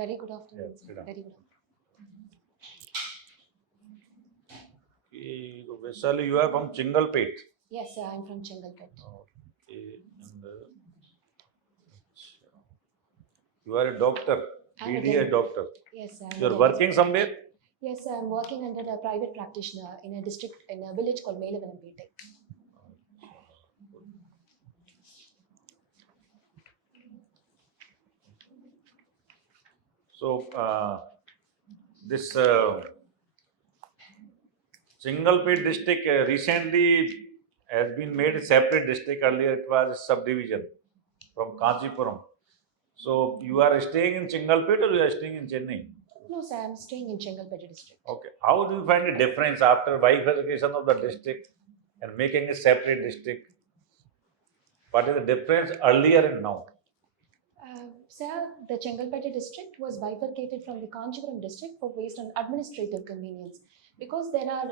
Very good afternoon, Yeah, sir. sit down. Very good afternoon. Okay, so Vaishali, you are from Chingalpet. Yes, sir. I'm from Chengalpet. Okay, and you are a doctor, I'm a DDS doctor. Yes, sir. I'm You a are dentist. working somewhere? Yes, sir. I'm working under a private practitioner in a district, in a village called Melavanapete. So, this Chingalpet district recently has been made a separate district. Earlier it was a subdivision from Kanchipuram. So, you are staying in Chingalpet or you are staying in Chennai? No, sir. I'm staying in Chengalpet district. Okay. How do you find the difference after bifurcation of the district and making a separate district? What is the difference earlier and now? Sir, the Chengalpet district was bifurcated from the Kanchipuram district for based on administrative convenience because there are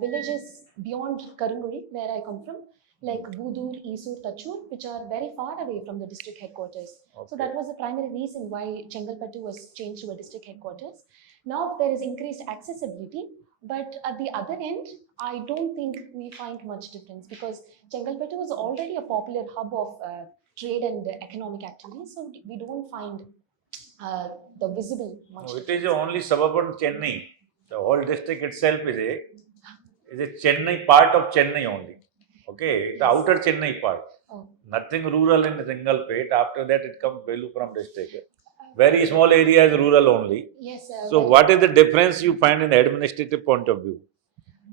villages beyond Karunguri, where I come from, like Budur, Isur, Tachur, which are very far away from the district headquarters. So Okay. that was the primary reason why Chengalpattu was changed to a district headquarters. Now there is increased accessibility, but at the other end, I don't think we find much difference because Chengalpattu was already a popular hub of trade and economic activities, so we don't find the visible much. No, it is only suburban Chennai. The whole district itself is a Chennai part of Chennai only. Okay, the Yes. outer Chennai part. Oh. Nothing rural in Chingalpet. After that, it comes Belupuram district. Very small area is rural only. Yes, sir. So, what is the difference you find in the administrative point of view?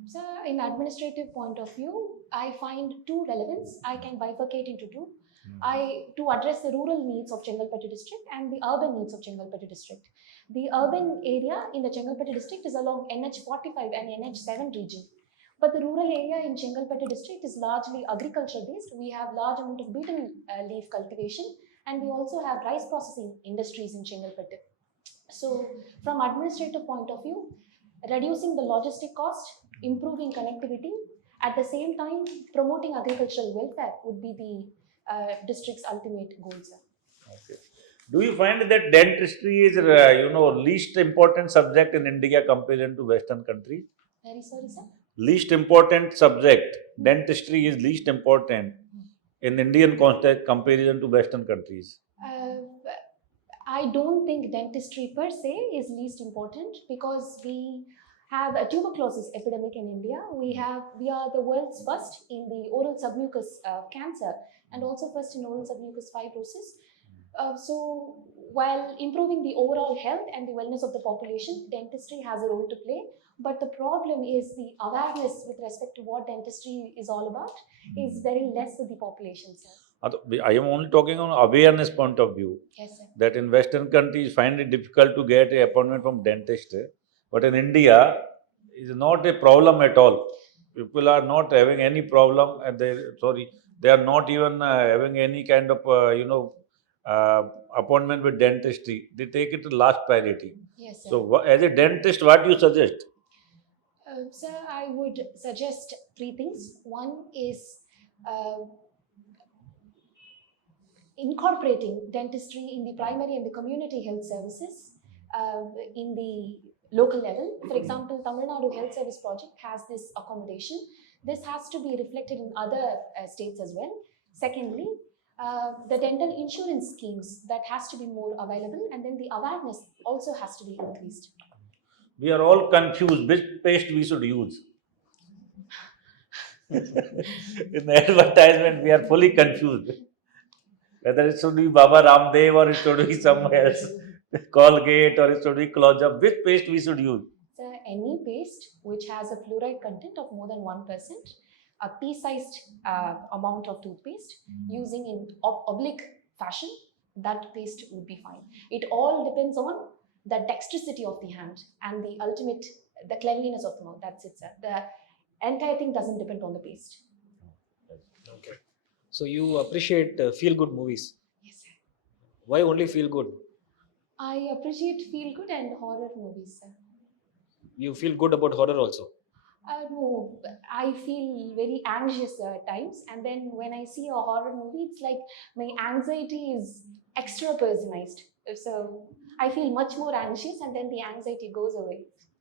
So, in administrative point of view, I find two relevance. I can bifurcate into two. To address the rural needs of Chengalpattu district and the urban needs of Chengalpattu district. The urban area in the Chengalpattu district is along NH45 and NH7 region. But the rural area in Chengalpattu district is largely agriculture based. We have large amount of betel leaf cultivation, and we also have rice processing industries in Chengalpattu. So, from administrative point of view, reducing the logistic cost, improving connectivity, at the same time promoting agricultural welfare would be the district's ultimate goal, sir. Okay. Do you find that dentistry is, least important subject in India compared to Western countries? Very sorry, sir. Least important subject, dentistry is least important in Indian context comparison to Western countries. I don't think dentistry per se is least important because we have a tuberculosis epidemic in India. We are the world's first in the oral submucous cancer and also first in oral submucous fibrosis. So while improving the overall health and the wellness of the population, dentistry has a role to play. But the problem is the awareness with respect to what dentistry is all about is very less with the population, sir. I am only talking on awareness point of view. Yes, sir. That in Western countries find it difficult to get an appointment from dentist, but in India is not a problem at all. People are not having any problem, and they are not even having any kind of appointment with dentistry. They take it to last priority. Yes, sir. So, as a dentist, what do you suggest? Sir, I would suggest three things. One is incorporating dentistry in the primary and the community health services in the local level. For example, Tamil Nadu Health Service Project has this accommodation. This has to be reflected in other states as well. Secondly, the dental insurance schemes that has to be more available, and then the awareness also has to be increased. We are all confused which paste we should use. In the advertisement, we are fully confused. Whether it should be Baba Ramdev or it should be somewhere else, Colgate or it should be Close-Up, which paste we should use? So any paste which has a fluoride content of more than 1%, a pea-sized amount of toothpaste using in oblique fashion, that paste would be fine. It all depends on the dexterity of the hand and the ultimate, the cleanliness of the mouth. That's it, sir. The entire thing doesn't depend on the paste. Okay. So you appreciate feel-good movies. Yes, sir. Why only feel-good? I appreciate feel-good and horror movies, sir. You feel good about horror also? No, I feel very anxious at times, and then when I see a horror movie, it's like my anxiety is extra personalized. So I feel much more anxious and then the anxiety goes away.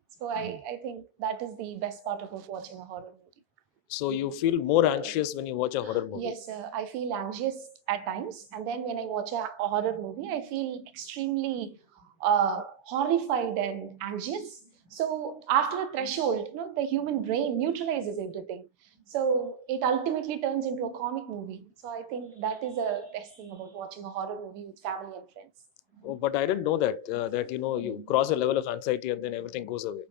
So I think that is the best part about watching a horror movie. So you feel more anxious when you watch a horror movie? Yes, I feel anxious at times, and then when I watch a horror movie, I feel extremely horrified and anxious. So after a threshold, the human brain neutralizes everything. So it ultimately turns into a comic movie. So I think that is the best thing about watching a horror movie with family and friends. Oh, but I didn't know that that you cross a level of anxiety and then everything goes away.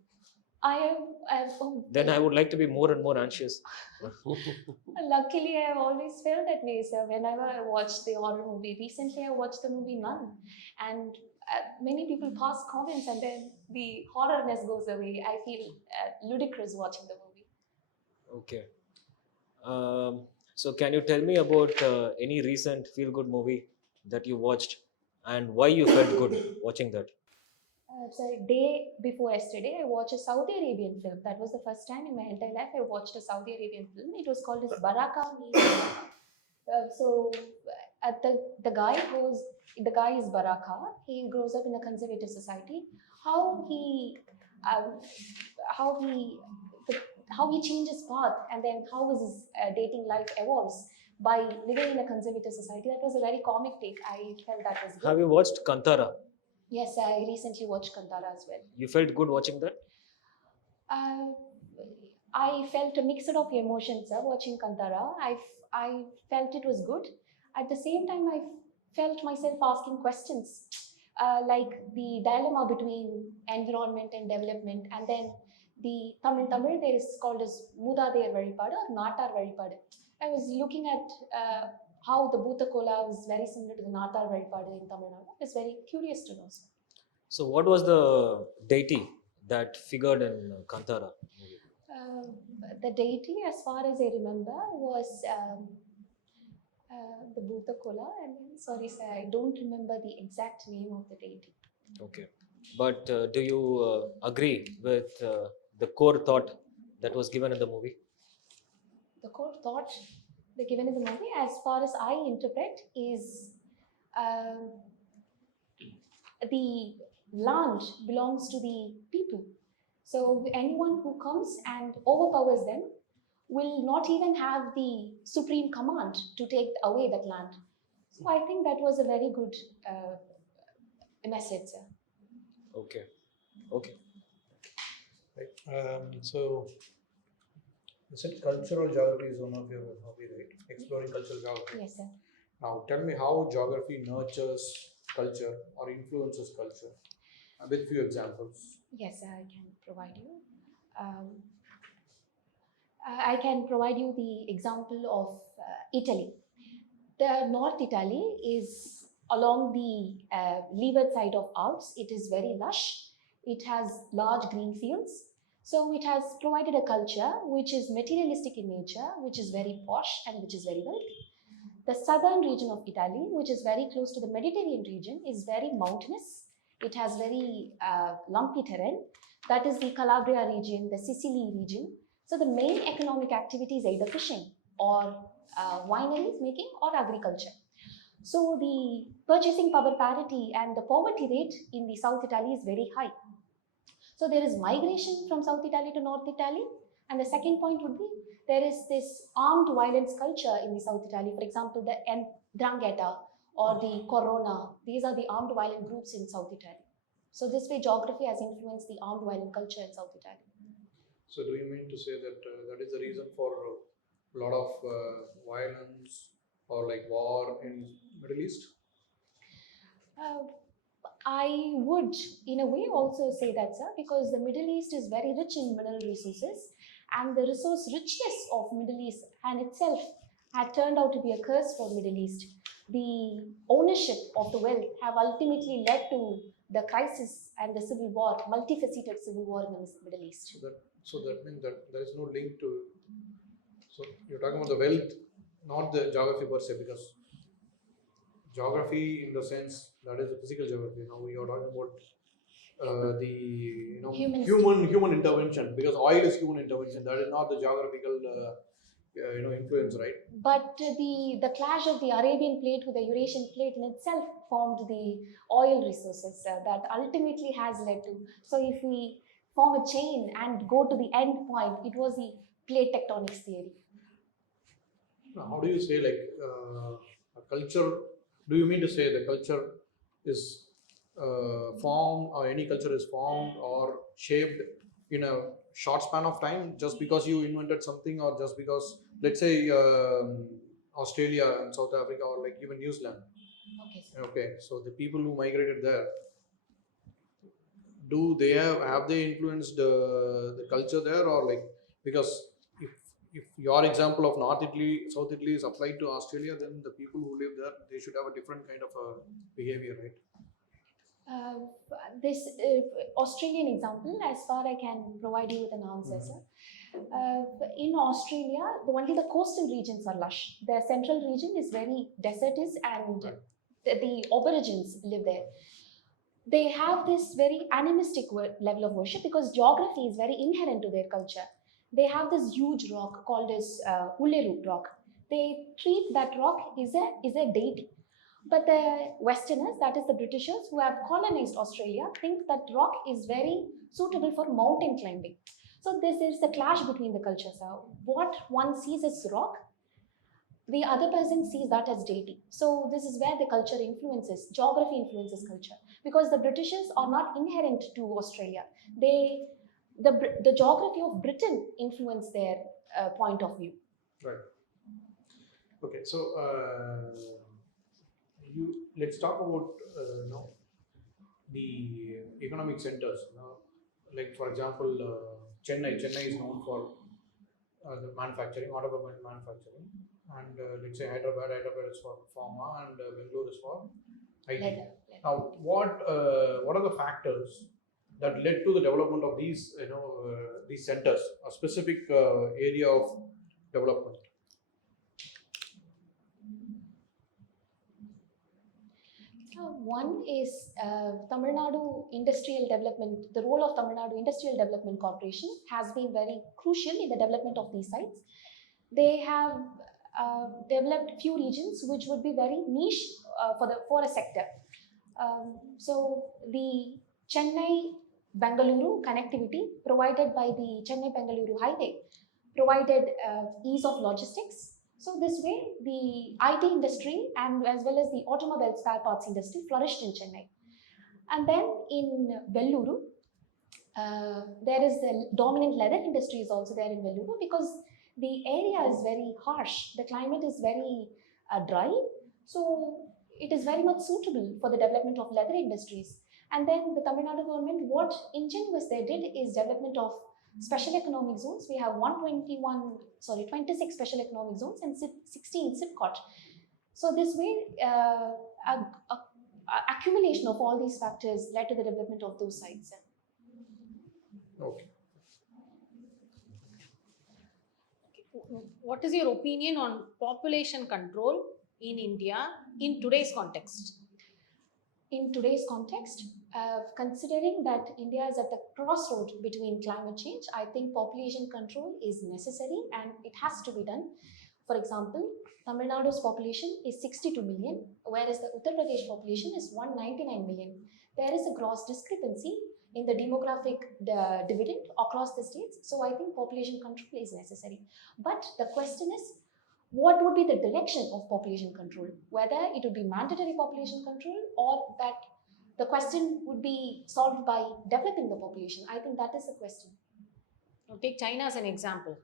Then I would like to be more and more anxious. Luckily, I have always felt that way, sir. Whenever I watch the horror movie, recently I watched the movie Nun, and many people pass comments, and then the horrorness goes away. I feel ludicrous watching the movie. Okay. So can you tell me about any recent feel-good movie that you watched and why you felt good watching that? So day before yesterday, I watched a Saudi Arabian film. That was the first time in my entire life I watched a Saudi Arabian film. It was called as Baraka Means Baraka. So the guy goes, the guy is Baraka. He grows up in a conservative society. How he um, how he how he changes path, and then how his dating life evolves by living in a conservative society. That was a very comic take. I felt that was good. Have you watched Kantara? Yes, I recently watched Kantara as well. You felt good watching that? Uh, I felt a mix of emotions watching Kantara. I felt it was good. At the same time, I felt myself asking questions like the dilemma between environment and development, and then the Tamil there is called as Muda there Varipadu or Natar Varipadu. I was looking at how the Bhuta Kola was very similar to the Natar Varipadu in Tamil Nadu. I was very curious to know. So what was the deity that figured in Kantara movie? The deity, as far as I remember, was the Bhuta Kola. Sorry, sir, I don't remember the exact name of the deity. Okay. But do you agree with the core thought that was given in the movie? The core thought they given in the movie, as far as I interpret, is the land belongs to the people. So anyone who comes and overpowers them will not even have the supreme command to take away that land. So I think that was a very good message, sir. Okay. Okay. Right. So you said cultural geography is one of your hobby, right? Exploring cultural geography. Yes, sir. Now tell me how geography nurtures culture or influences culture with few examples. Yes, sir, I can provide you. I can provide you the example of Italy. The North Italy is along the leeward side of Alps. It is very lush. It has large green fields. So it has provided a culture which is materialistic in nature, which is very posh and which is very wealthy. The southern region of Italy, which is very close to the Mediterranean region, is very mountainous. It has very lumpy terrain. That is the Calabria region, the Sicily region. So the main economic activity is either fishing or wineries making or agriculture. So the purchasing power parity and the poverty rate in the South Italy is very high. So there is migration from South Italy to North Italy. And the second point would be there is this armed violence culture in the South Italy. For example, the Ndrangheta or the Corona. These are the armed violent groups in South Italy. So this way geography has influenced the armed violent culture in South Italy. So do you mean to say that that is the reason for a lot of violence or like war in Middle East? I would, in a way, also say that, sir, because the Middle East is very rich in mineral resources, and the resource richness of Middle East and itself had turned out to be a curse for Middle East. The ownership of the wealth have ultimately led to the crisis and the civil war, multifaceted civil war in the Middle East. So that means that there is no link to. So you're talking about the wealth, not the geography per se, because geography in the sense that is the physical geography. Now we are talking about the human intervention, because oil is human intervention. That is not the geographical influence, right? But the clash of the Arabian plate with the Eurasian plate in itself formed the oil resources that ultimately has led to. So if we form a chain and go to the end point, it was the plate tectonics theory. Now, how do you say like a culture? Do you mean to say the culture is formed, or any culture is formed or shaped in a short span of time just because you invented something, or just because, let's say, Australia and South Africa, or like even New Zealand? Okay, sir. Okay, so the people who migrated there, do they have they influenced the culture there, or like, because if your example of North Italy, South Italy is applied to Australia, then the people who live there, they should have a different kind of behavior, right? Uh, this Australian example, as far I can provide you with an answer, sir. In Australia, only the coastal regions are lush. The central region is very desertous, and Right. the aborigines live there. They have this very animistic level of worship because geography is very inherent to their culture. They have this huge rock called as Ulleru rock. They treat that rock is a deity. But the Westerners, that is the Britishers who have colonized Australia, think that rock is very suitable for mountain climbing. So this is the clash between the cultures. What one sees as rock, the other person sees that as deity. So this is where the culture influences, geography influences culture. Because the Britishers are not inherent to Australia. The geography of Britain influenced their point of view. Right. Okay, so let's talk about the economic centers. Like for example, Chennai. Chennai is known for the manufacturing, automobile manufacturing, and let's say Hyderabad is for pharma, and Bangalore is for IT. Leather. Now, what are the factors that led to the development of these centers, a specific area of development? One is Tamil Nadu Industrial Development. The role of Tamil Nadu Industrial Development Corporation has been very crucial in the development of these sites. They have developed few regions which would be very niche for a sector. So the Chennai Bengaluru connectivity provided by the Chennai Bengaluru highway provided ease of logistics. So this way, the IT industry and as well as the automobile spare parts industry flourished in Chennai. And then in Velluru, there is the dominant leather industry is also there in Velluru because the area is very harsh. The climate is very dry. So it is very much suitable for the development of leather industries. And then the Tamil Nadu government, what ingenious they did is development of special economic zones. We have 26 special economic zones and 16 SIPCOT. So this way, accumulation of all these factors led to the development of those sites. Okay. What is your opinion on population control in India in today's context? In today's context, considering that India is at the crossroad between climate change, I think population control is necessary and it has to be done. For example, Tamil Nadu's population is 62 million, whereas the Uttar Pradesh population is 199 million. There is a gross discrepancy in the demographic dividend across the states. So I think population control is necessary. But the question is, what would be the direction of population control? Whether it would be mandatory population control or that the question would be solved by developing the population. I think that is the question. Now take China as an example.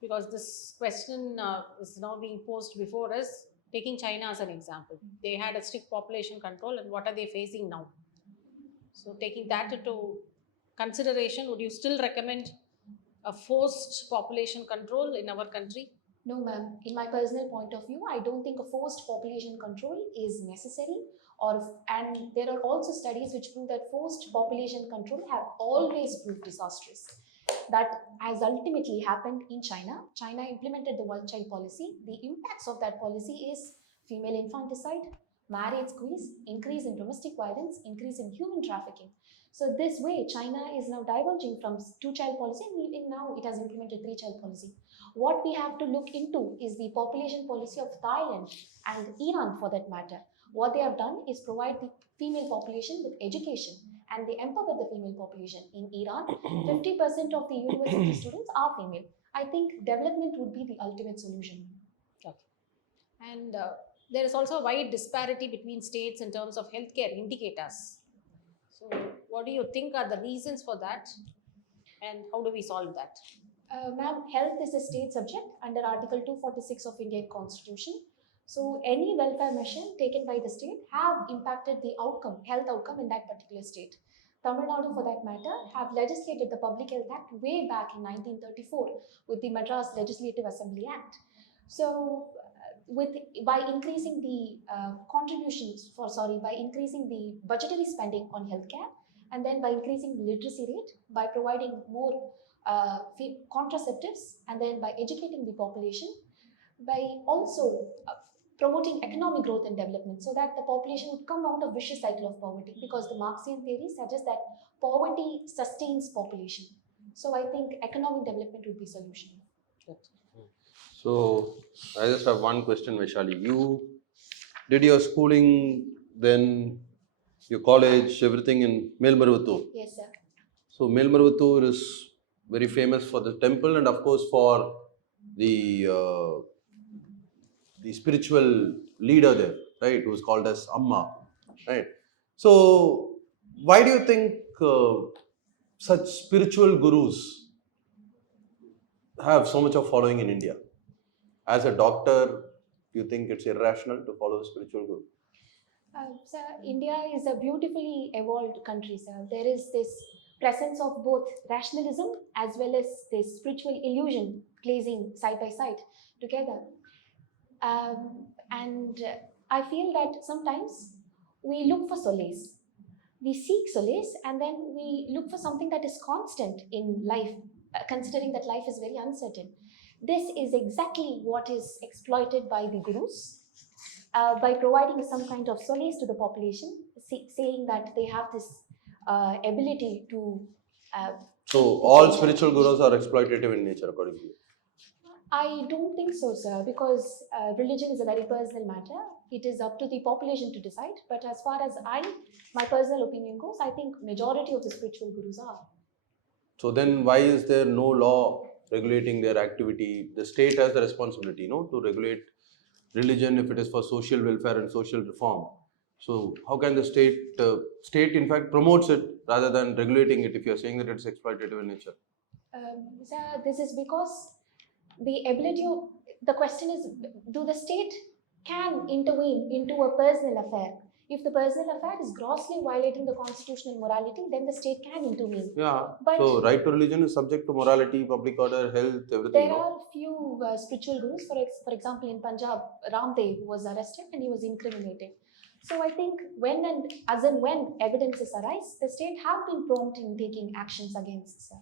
Because this question is now being posed before us, taking China as an example. They had a strict population control, and what are they facing now? So taking that into consideration, would you still recommend a forced population control in our country? No, ma'am. In my personal point of view, I don't think a forced population control is necessary. And there are also studies which prove that forced population control have always proved disastrous. That has ultimately happened in China. China implemented the one-child policy. The impacts of that policy is female infanticide, marriage squeeze, increase in domestic violence, increase in human trafficking. So this way, China is now diverging from two-child policy, and even now it has implemented three-child policy. What we have to look into is the population policy of Thailand and Iran for that matter. What they have done is provide the female population with education and they empower the female population. In Iran, 50% of the university students are female. I think development would be the ultimate solution. And there is also a wide disparity between states in terms of healthcare indicators. So, what do you think are the reasons for that, and how do we solve that? Ma'am, health is a state subject under Article 246 of Indian Constitution. So any welfare measure taken by the state have impacted the outcome, health outcome in that particular state. Tamil Nadu, for that matter, have legislated the Public Health Act way back in 1934 with the Madras Legislative Assembly Act. So, by increasing the by increasing the budgetary spending on healthcare, and then by increasing the literacy rate, by providing more contraceptives, and then by educating the population, by also promoting economic growth and development so that the population would come out of vicious cycle of poverty, because the Marxian theory suggests that poverty sustains population. So I think economic development would be solution. So I just have one question, Vaishali. You did your schooling, then your college, everything in Melmarvattur. Yes, sir. So Melmarvattur is very famous for the temple and of course for the spiritual leader there, right? Who is called as Amma, right? So why do you think such spiritual gurus have so much of following in India? As a doctor, you think it's irrational to follow the spiritual guru? Sir, India is a beautifully evolved country, sir. There is this presence of both rationalism as well as this spiritual illusion placing side by side together. And I feel that sometimes we look for solace. We seek solace and then we look for something that is constant in life, considering that life is very uncertain. This is exactly what is exploited by the gurus by providing some kind of solace to the population, saying that they have this ability to. So all spiritual gurus are exploitative in nature, according to you? I don't think so, sir, because religion is a very personal matter. It is up to the population to decide. But as far as my personal opinion goes, I think majority of the spiritual gurus are. So then why is there no law regulating their activity? The state has the responsibility, to regulate religion if it is for social welfare and social reform. So how can the state in fact promotes it rather than regulating it if you are saying that it's exploitative in nature? Sir, this is because the question is, do the state can intervene into a personal affair? If the personal affair is grossly violating the constitutional morality, then the state can intervene. Yeah. But so right to religion is subject to morality, public order, health, everything. There are few spiritual gurus. For example, in Punjab, Ramdev was arrested and he was incriminated. So I think when evidences arise, the state have been prompt in taking actions against, sir.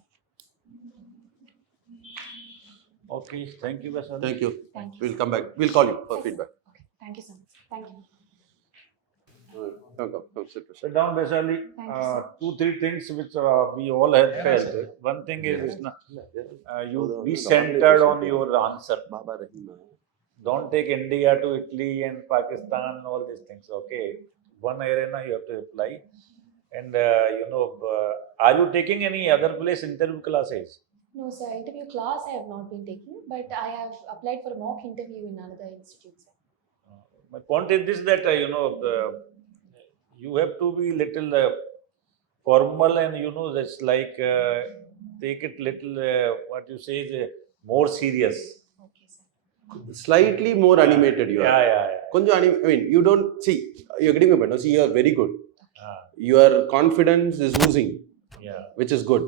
Okay, thank you, Vaishali. Thank you. Thank you. We'll come back. We'll call you for Yes, feedback. Okay. Thank you so much. Thank you. Come, sit. Sit down, Vaishali. Thank you, sir. 2-3 things which we all have felt. One thing is, you be centered on your answer. Don't take India to Italy and Pakistan, all these things, okay? One arena you have to apply. And, are you taking any other place interview classes? No, sir. Interview class I have not been taking, but I have applied for a mock interview in another institute, sir. My point is this, that, you have to be little formal and, that's like, take it little, what you say is more serious. Okay, sir. Slightly more animated you are. Yeah. You don't see. You're getting my point. No, see, you are very good. Ah. Your confidence is oozing, which is good.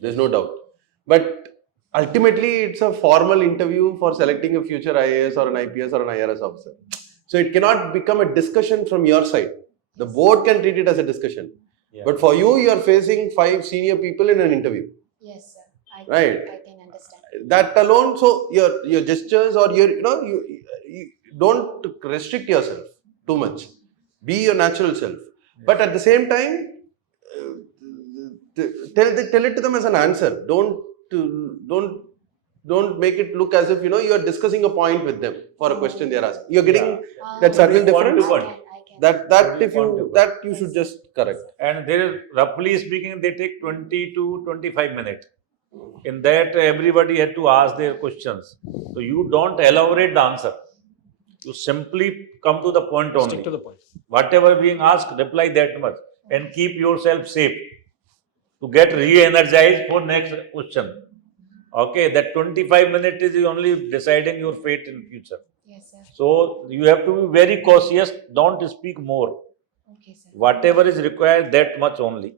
There's no doubt. But ultimately, it's a formal interview for selecting a future IAS or an IPS or an IRS officer. So it cannot become a discussion from your side. The board can treat it as a discussion. Yeah. But for you, you are facing 5 senior people in an interview. Yes, sir. I can understand. That alone, so your gestures or you don't restrict yourself too much. Be your natural self. Yeah. But at the same time, tell it to them as an answer. Don't don't make it look as if you are discussing a point with them for a question they are asking. You're getting Yeah. that subtle Only point difference. to point. I can. That Only if point to you point. that you should just correct. And there is, roughly speaking, they take 20 to 25 minutes. In that, everybody had to ask their questions. So you don't elaborate the answer. You simply come to the point only. Stick to the point. Whatever being asked, reply that much, and keep yourself safe to get re-energized for next question. Okay, that 25 minutes is only deciding your fate in future. Yes, sir. So you have to be very cautious. Don't speak more. Okay, sir. Whatever is required, that much only.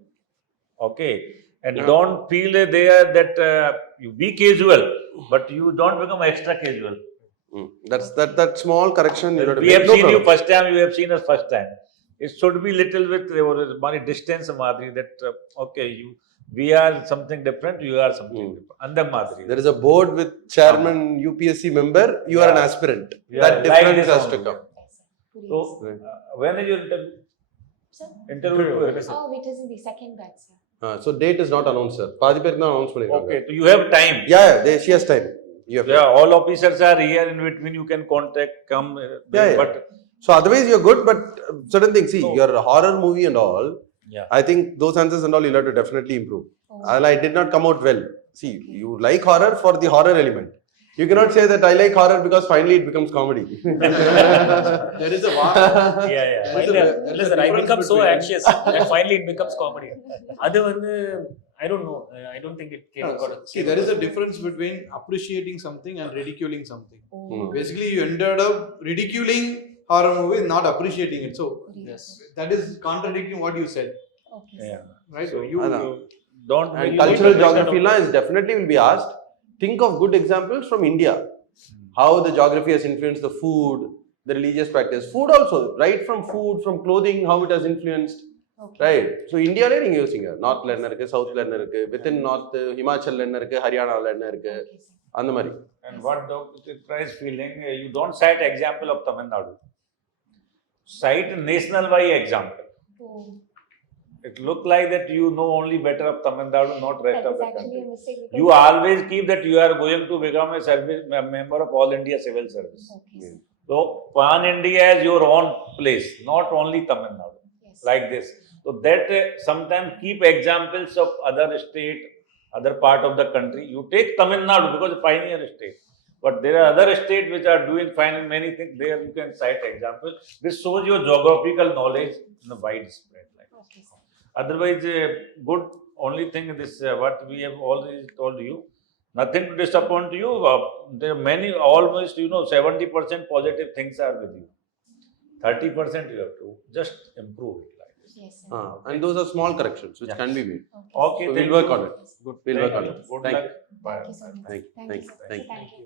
Okay, and Yeah. don't feel there that you be casual, but you don't become extra casual. That's that small correction. You know, to We make. have No seen you problem. first time. You have seen us first time. It should be little bit money distance, Madri. That okay, we are something different. You are something different. And the Madri. There is a board with chairman, UPSC member. You are an Yeah. aspirant. Yeah, That like difference this has to only. come. Yes, sir. So Please. when is your interview? Sir? Interview. Oh, it is in the second batch, sir. So date is not announced, sir. பாதி பேருக்கு தான் announce பண்ணிருக்காங்க. Okay, so you have time. Yeah, she has time. You have time. Yeah, all officers are here in between. You can contact, come. Yeah. But So otherwise you're good, but certain things. See, No. your horror movie and all. yeah, I think those answers and all you'll have to definitely improve. Oh. And I did not come out well. See, you like horror for the horror element. You cannot say that I like horror because finally it becomes comedy. There is a yeah, yeah. There is a- Finally, there is a listen, I difference become so between- anxious that finally it becomes comedy. அது வந்து I don't know. I don't think it came across. See, there is a difference between appreciating something and ridiculing something. Oh. Basically, you ended up ridiculing horror movie, not appreciating it. So Yes. that is contradicting what you said, Okay, sir. Yeah. right? So you, Anna. you don't. And you cultural need to geography understand- is definitely will be asked. Think of good examples from India. How the geography has influenced the food, the religious practice. Food also, right from food, from clothing, how it has influenced. Okay. Right. So India நீங்க யோசிங்க நார்த்ல என்ன இருக்கு சவுத்ல என்ன இருக்கு within north ஹிமாச்சல்ல என்ன இருக்கு ஹரியானால என்ன இருக்கு Okay, sir. அந்த மாதிரி. And what Dr. Chitra is feeling, you don't cite example of Tamil Nadu. Cite national-wide example. Oh. It look like that you know only better of Tamil Nadu, not rest That of is the actually country. a mistake. because- You always keep that you are going to become a member of All India Civil Service. Okay, sir. So Pan India is your own place, not only Tamil Nadu. Yes. Like this. So that sometimes keep examples of other state, other part of the country. You take Tamil Nadu because it's pioneer state. But there are other states which are doing fine in many things. There you can cite examples. This shows your geographical knowledge in a wide spread. Like this. Okay, sir. Otherwise, good only thing is this what we have always told you. Nothing to disappoint you. There are many, almost 70% positive things are with you. 30% you have to just improve it like this. Yes, sir. And those are small corrections which Yeah. can be made. Okay, So thank we'll work you. on it. Yes, sir. We'll work on Thank it. you. Good Thank luck. you. Bye. Thank you so much. Thank you. Thank Thank you, you. sir. Thank you. Thank you.